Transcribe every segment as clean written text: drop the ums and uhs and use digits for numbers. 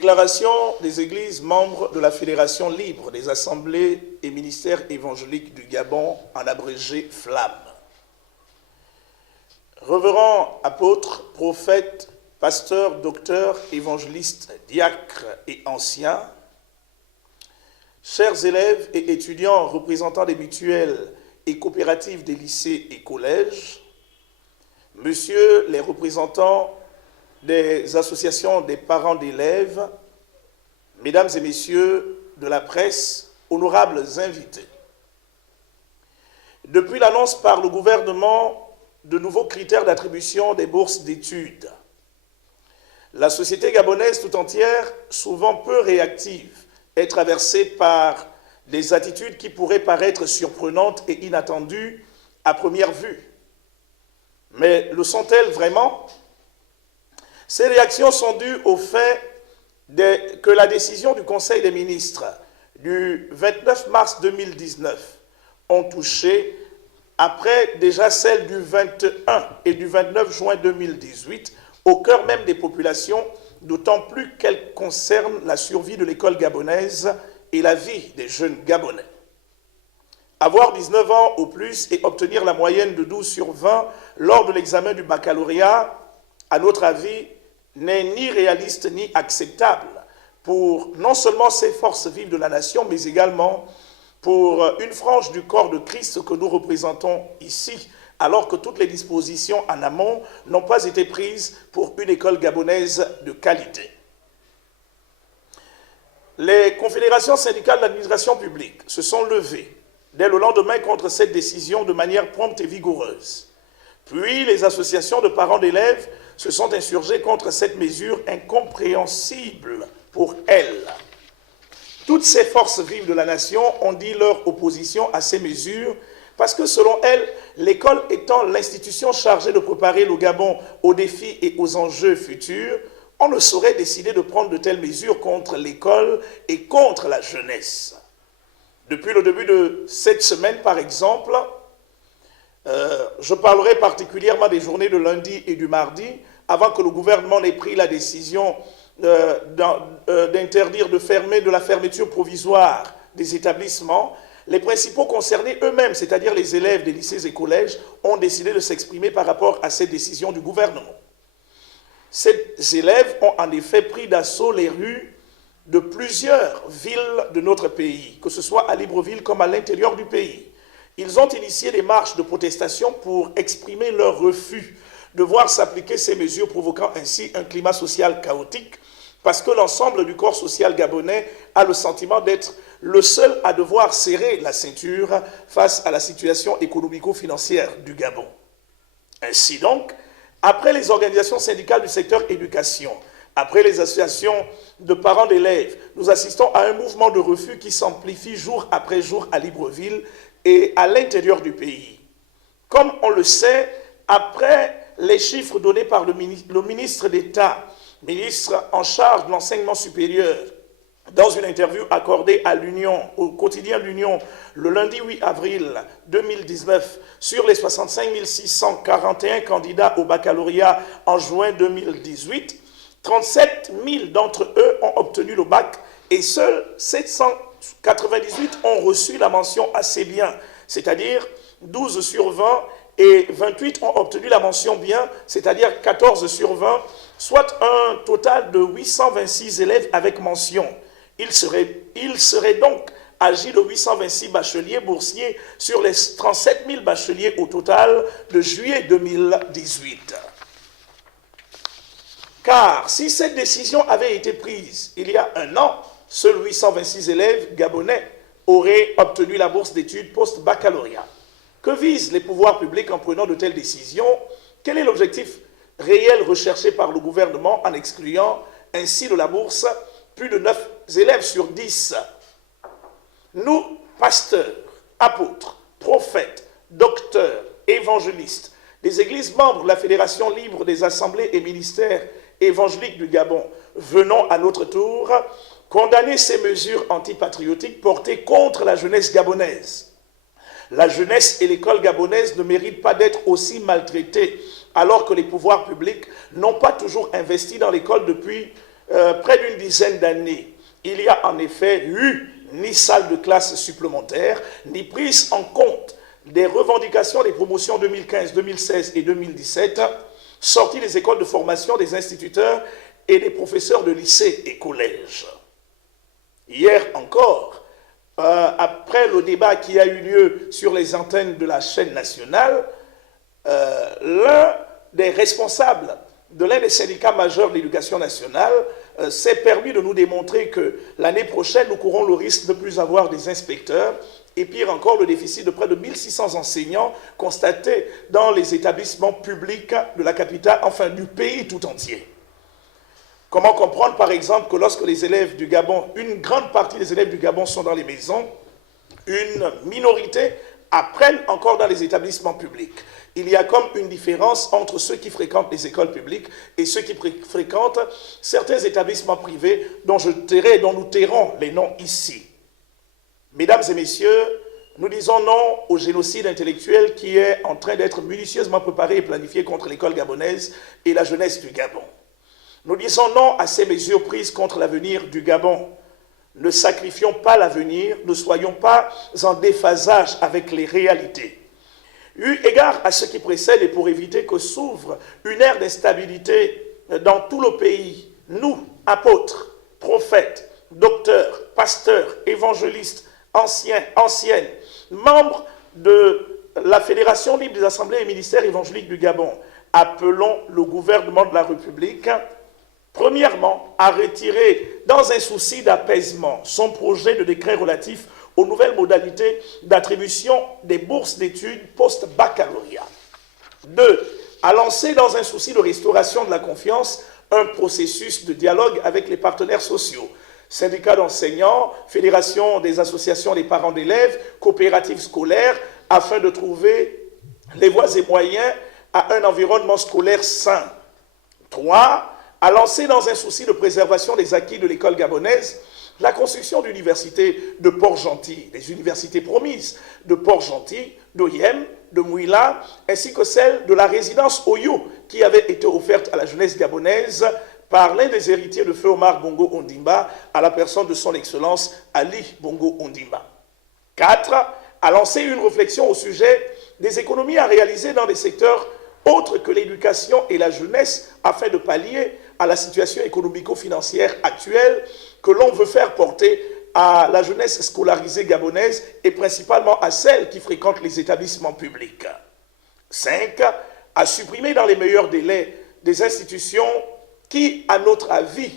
Déclaration des églises membres de la Fédération libre des assemblées et ministères évangéliques du Gabon, en abrégé FLAM. Révérends apôtres, prophètes, pasteurs, docteurs, évangélistes, diacres et anciens, chers élèves et étudiants représentants des mutuelles et coopératives des lycées et collèges, messieurs les représentants des associations des parents d'élèves, mesdames et messieurs de la presse, honorables invités. Depuis l'annonce par le gouvernement de nouveaux critères d'attribution des bourses d'études, la société gabonaise tout entière, souvent peu réactive, est traversée par des attitudes qui pourraient paraître surprenantes et inattendues à première vue. Mais le sont-elles vraiment ? Ces réactions sont dues au fait que la décision du Conseil des ministres du 29 mars 2019 ont touché, après déjà celle du 21 et du 29 juin 2018, au cœur même des populations, d'autant plus qu'elle concerne la survie de l'école gabonaise et la vie des jeunes Gabonais. Avoir 19 ans au plus et obtenir la moyenne de 12 sur 20 lors de l'examen du baccalauréat, à notre avis, n'est ni réaliste ni acceptable pour non seulement ces forces vives de la nation, mais également pour une frange du corps de Christ que nous représentons ici, alors que toutes les dispositions en amont n'ont pas été prises pour une école gabonaise de qualité. Les confédérations syndicales d'administration publique se sont levées dès le lendemain contre cette décision de manière prompte et vigoureuse. Puis les associations de parents d'élèves se sont insurgées contre cette mesure incompréhensible pour elles. Toutes ces forces vives de la nation ont dit leur opposition à ces mesures parce que selon elles, l'école étant l'institution chargée de préparer le Gabon aux défis et aux enjeux futurs, on ne saurait décider de prendre de telles mesures contre l'école et contre la jeunesse. Depuis le début de cette semaine, par exemple, je parlerai particulièrement des journées de lundi et du mardi, avant que le gouvernement n'ait pris la décision d'interdire de la fermeture provisoire des établissements. Les principaux concernés eux-mêmes, c'est-à-dire les élèves des lycées et collèges, ont décidé de s'exprimer par rapport à cette décision du gouvernement. Ces élèves ont en effet pris d'assaut les rues de plusieurs villes de notre pays, que ce soit à Libreville comme à l'intérieur du pays. Ils ont initié des marches de protestation pour exprimer leur refus de voir s'appliquer ces mesures, provoquant ainsi un climat social chaotique, parce que l'ensemble du corps social gabonais a le sentiment d'être le seul à devoir serrer la ceinture face à la situation économico-financière du Gabon. Ainsi donc, après les organisations syndicales du secteur éducation, après les associations de parents d'élèves, nous assistons à un mouvement de refus qui s'amplifie jour après jour à Libreville et à l'intérieur du pays. Comme on le sait, après les chiffres donnés par le ministre d'État, ministre en charge de l'enseignement supérieur, dans une interview accordée à l'Union, au quotidien L'Union, le lundi 8 avril 2019, sur les 65 641 candidats au baccalauréat en juin 2018, 37 000 d'entre eux ont obtenu le bac et seuls 798 ont reçu la mention assez bien, c'est-à-dire 12 sur 20 et 28 ont obtenu la mention bien, c'est-à-dire 14 sur 20, soit un total de 826 élèves avec mention. Il serait donc agi de 826 bacheliers boursiers sur les 37 000 bacheliers au total de juillet 2018. Car si cette décision avait été prise il y a un an, seuls 826 élèves gabonais auraient obtenu la bourse d'études post-baccalauréat. Que visent les pouvoirs publics en prenant de telles décisions? Quel est l'objectif réel recherché par le gouvernement en excluant ainsi de la bourse plus de 9 élèves sur 10? Nous, pasteurs, apôtres, prophètes, docteurs, évangélistes, des églises membres de la Fédération libre des assemblées et ministères évangéliques du Gabon, venons à notre tour condamner ces mesures antipatriotiques portées contre la jeunesse gabonaise. La jeunesse et l'école gabonaise ne méritent pas d'être aussi maltraitées, alors que les pouvoirs publics n'ont pas toujours investi dans l'école depuis près d'une dizaine d'années, il y a en effet eu ni salle de classe supplémentaire, ni prise en compte des revendications des promotions 2015, 2016 et 2017 sorties des écoles de formation des instituteurs et des professeurs de lycées et collèges. Hier encore, après le débat qui a eu lieu sur les antennes de la chaîne nationale, l'un des responsables de l'un des syndicats majeurs de l'éducation nationale s'est permis de nous démontrer que l'année prochaine, nous courons le risque de ne plus avoir des inspecteurs et pire encore, le déficit de près de 1600 enseignants constaté dans les établissements publics de la capitale, enfin du pays tout entier. Comment comprendre, par exemple, que lorsque les élèves du Gabon, une grande partie des élèves du Gabon sont dans les maisons, une minorité apprennent encore dans les établissements publics. Il y a comme une différence entre ceux qui fréquentent les écoles publiques et ceux qui fréquentent certains établissements privés dont nous tairons les noms ici. Mesdames et messieurs, nous disons non au génocide intellectuel qui est en train d'être minutieusement préparé et planifié contre l'école gabonaise et la jeunesse du Gabon. Nous disons non à ces mesures prises contre l'avenir du Gabon. Ne sacrifions pas l'avenir, ne soyons pas en déphasage avec les réalités. Eu égard à ce qui précède et pour éviter que s'ouvre une ère d'instabilité dans tout le pays, nous, apôtres, prophètes, docteurs, pasteurs, évangélistes, anciennes, membres de la Fédération libre des assemblées et ministères évangéliques du Gabon, appelons le gouvernement de la République, premièrement, à retirer, dans un souci d'apaisement, son projet de décret relatif aux nouvelles modalités d'attribution des bourses d'études post-baccalauréat. 2. À lancer, dans un souci de restauration de la confiance, un processus de dialogue avec les partenaires sociaux, syndicats d'enseignants, fédération des associations des parents d'élèves, coopératives scolaires, afin de trouver les voies et moyens à un environnement scolaire sain. 3. À lancer, dans un souci de préservation des acquis de l'école gabonaise, la construction d'universités de Port-Gentil, les universités promises de Port-Gentil, d'Oyem, de Mouila, ainsi que celle de la résidence Oyo, qui avait été offerte à la jeunesse gabonaise par l'un des héritiers de Feu Omar Bongo Ondimba, à la personne de son Excellence Ali Bongo Ondimba. 4. À lancer une réflexion au sujet des économies à réaliser dans des secteurs autres que l'éducation et la jeunesse, afin de pallier à la situation économico-financière actuelle que l'on veut faire porter à la jeunesse scolarisée gabonaise et principalement à celle qui fréquente les établissements publics. 5. À supprimer dans les meilleurs délais des institutions qui, à notre avis,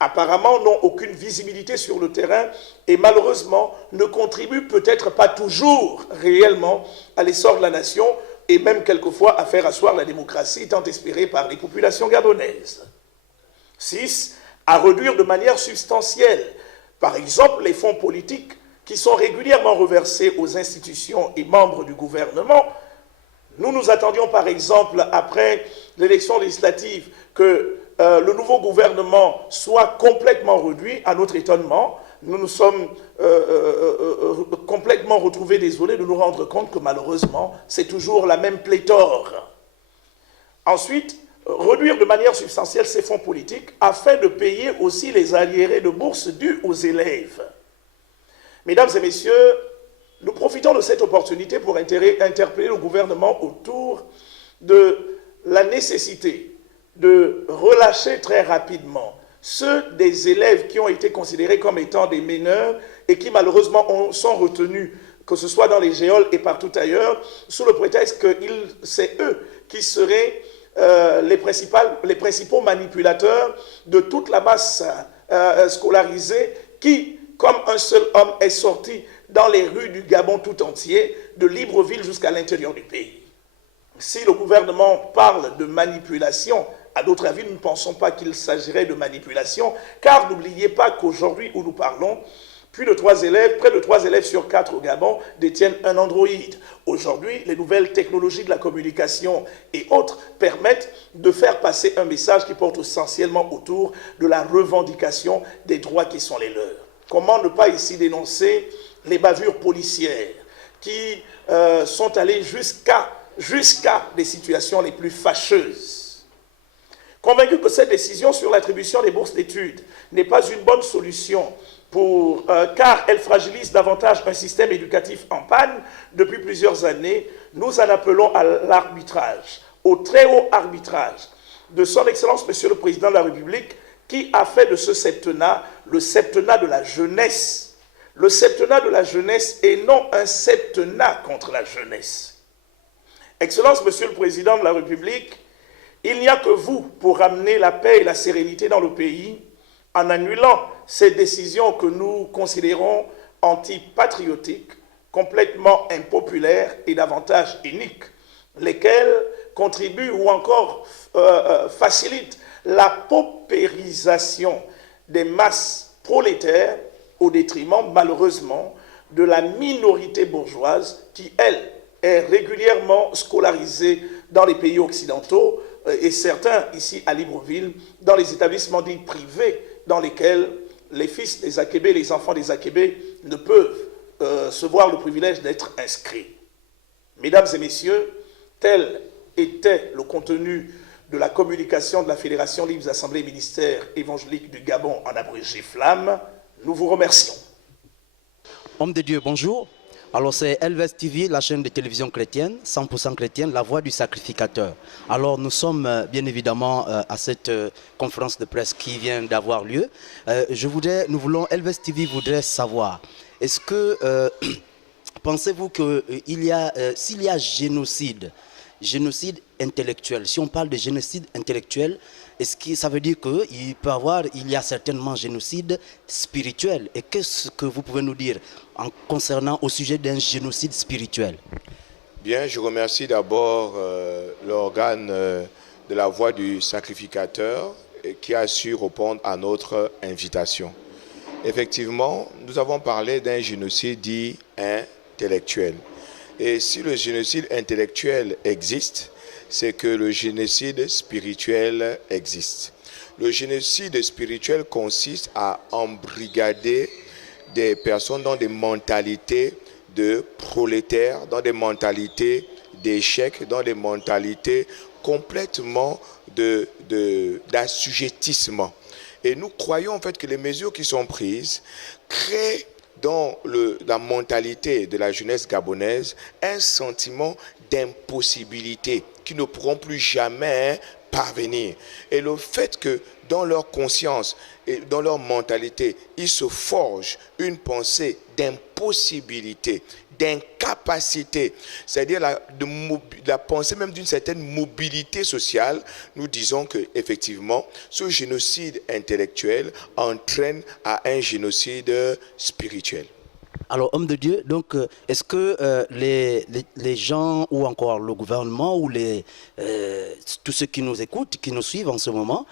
apparemment n'ont aucune visibilité sur le terrain et malheureusement ne contribuent peut-être pas toujours réellement à l'essor de la nation et même quelquefois à faire asseoir la démocratie tant espérée par les populations gabonaises. 6. À réduire de manière substantielle, par exemple, les fonds politiques qui sont régulièrement reversés aux institutions et membres du gouvernement. Nous nous attendions, par exemple, après l'élection législative, que le nouveau gouvernement soit complètement réduit. À notre étonnement, nous nous sommes complètement retrouvés désolés de nous rendre compte que malheureusement, c'est toujours la même pléthore. Ensuite, réduire de manière substantielle ces fonds politiques afin de payer aussi les arriérés de bourses dus aux élèves. Mesdames et messieurs, nous profitons de cette opportunité pour interpeller le gouvernement autour de la nécessité de relâcher très rapidement ceux des élèves qui ont été considérés comme étant des mineurs et qui malheureusement sont retenus, que ce soit dans les géoles et partout ailleurs, sous le prétexte que c'est eux qui seraient les principaux manipulateurs de toute la masse scolarisée qui, comme un seul homme, est sorti dans les rues du Gabon tout entier, de Libreville jusqu'à l'intérieur du pays. Si le gouvernement parle de manipulation, à d'autres avis, nous ne pensons pas qu'il s'agirait de manipulation, car n'oubliez pas qu'aujourd'hui où nous parlons, près de 3 élèves sur 4 au Gabon détiennent un Android. Aujourd'hui, les nouvelles technologies de la communication et autres permettent de faire passer un message qui porte essentiellement autour de la revendication des droits qui sont les leurs. Comment ne pas ici dénoncer les bavures policières qui sont allées jusqu'à des situations les plus fâcheuses. Convaincu que cette décision sur l'attribution des bourses d'études n'est pas une bonne solution car elle fragilise davantage un système éducatif en panne depuis plusieurs années, nous en appelons à l'arbitrage, au très haut arbitrage de son Excellence Monsieur le Président de la République, qui a fait de ce septennat le septennat de la jeunesse. Le septennat de la jeunesse et non un septennat contre la jeunesse. Excellence Monsieur le Président de la République, il n'y a que vous pour ramener la paix et la sérénité dans le pays en annulant ces décisions que nous considérons antipatriotiques, complètement impopulaires et davantage iniques, lesquelles contribuent ou encore facilitent la paupérisation des masses prolétaires au détriment, malheureusement, de la minorité bourgeoise qui, elle, est régulièrement scolarisée dans les pays occidentaux et certains, ici à Libreville, dans les établissements dits privés dans lesquels les fils des Akébés, les enfants des Akébés ne peuvent se voir le privilège d'être inscrits. Mesdames et messieurs, tel était le contenu de la communication de la Fédération Libre des Assemblées Ministères évangéliques du Gabon, en abrégé Flamme. Nous vous remercions. Homme de Dieu, bonjour. Alors c'est LVS TV, la chaîne de télévision chrétienne, 100% chrétienne, la voix du sacrificateur. Alors nous sommes bien évidemment à cette conférence de presse qui vient d'avoir lieu. LVS TV voudrait savoir, est-ce que pensez-vous que s'il y a génocide intellectuel, si on parle de génocide intellectuel, est-ce que ça veut dire qu'il y a certainement génocide spirituel? Et qu'est-ce que vous pouvez nous dire concernant au sujet d'un génocide spirituel? Bien, je remercie d'abord l'organe de la voix du sacrificateur qui a su répondre à notre invitation. Effectivement, nous avons parlé d'un génocide dit intellectuel. Et si le génocide intellectuel existe, c'est que le génocide spirituel existe. Le génocide spirituel consiste à embrigader des personnes dans des mentalités de prolétaires, dans des mentalités d'échec, dans des mentalités complètement d'assujettissement. Et nous croyons en fait que les mesures qui sont prises créent dans la mentalité de la jeunesse gabonaise un sentiment d'impossibilité qui ne pourront plus jamais parvenir. Et le fait que dans leur conscience et dans leur mentalité, ils se forgent une pensée d'impossibilité, d'incapacité, c'est-à-dire la pensée même d'une certaine mobilité sociale, nous disons qu'effectivement, ce génocide intellectuel entraîne à un génocide spirituel. Alors, homme de Dieu, donc, est-ce que les gens ou encore le gouvernement ou tous ceux qui nous écoutent, qui nous suivent en ce moment,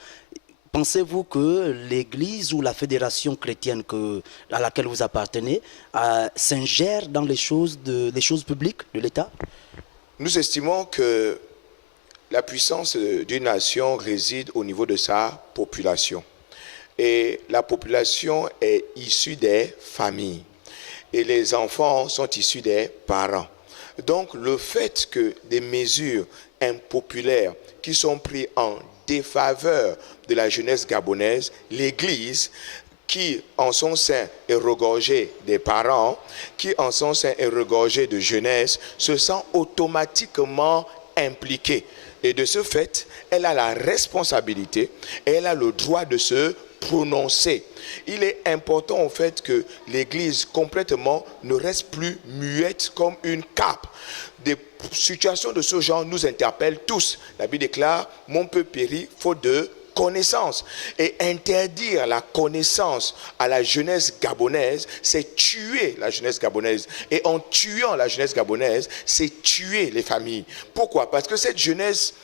pensez-vous que l'Église ou la fédération chrétienne à laquelle vous appartenez s'ingère dans les choses publiques de l'État? Nous estimons que la puissance d'une nation réside au niveau de sa population. Et la population est issue des familles. Et les enfants sont issus des parents. Donc le fait que des mesures impopulaires qui sont prises en défaveur de la jeunesse gabonaise, l'Église, qui en son sein est regorgée des parents, qui en son sein est regorgée de jeunesse, se sent automatiquement impliquée. Et de ce fait, elle a la responsabilité et elle a le droit de se prononcer. Il est important au fait que l'Église complètement ne reste plus muette comme une cape. Des situations de ce genre nous interpellent tous. La Bible déclare « Mon peuple périt faute de connaissance ». Et interdire la connaissance à la jeunesse gabonaise, c'est tuer la jeunesse gabonaise. Et en tuant la jeunesse gabonaise, c'est tuer les familles. Pourquoi? Parce que cette jeunesse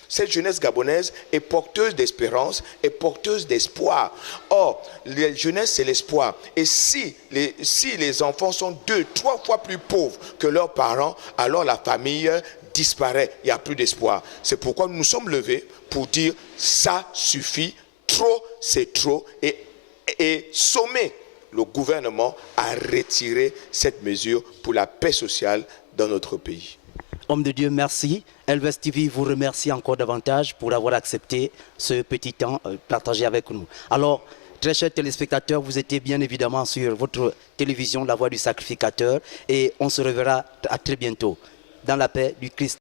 gabonaise est porteuse d'espérance, est porteuse d'espoir. Or, la jeunesse, c'est l'espoir. Et si les enfants sont 2-3 fois plus pauvres que leurs parents, alors la famille disparaît, il n'y a plus d'espoir. C'est pourquoi nous nous sommes levés pour dire ça suffit, trop c'est trop, et sommer le gouvernement à retirer cette mesure pour la paix sociale dans notre pays. Homme de Dieu, merci. Elvest TV vous remercie encore davantage pour avoir accepté ce petit temps partagé avec nous. Alors, très chers téléspectateurs, vous étiez bien évidemment sur votre télévision La Voix du Sacrificateur et on se reverra à très bientôt dans la paix du Christ.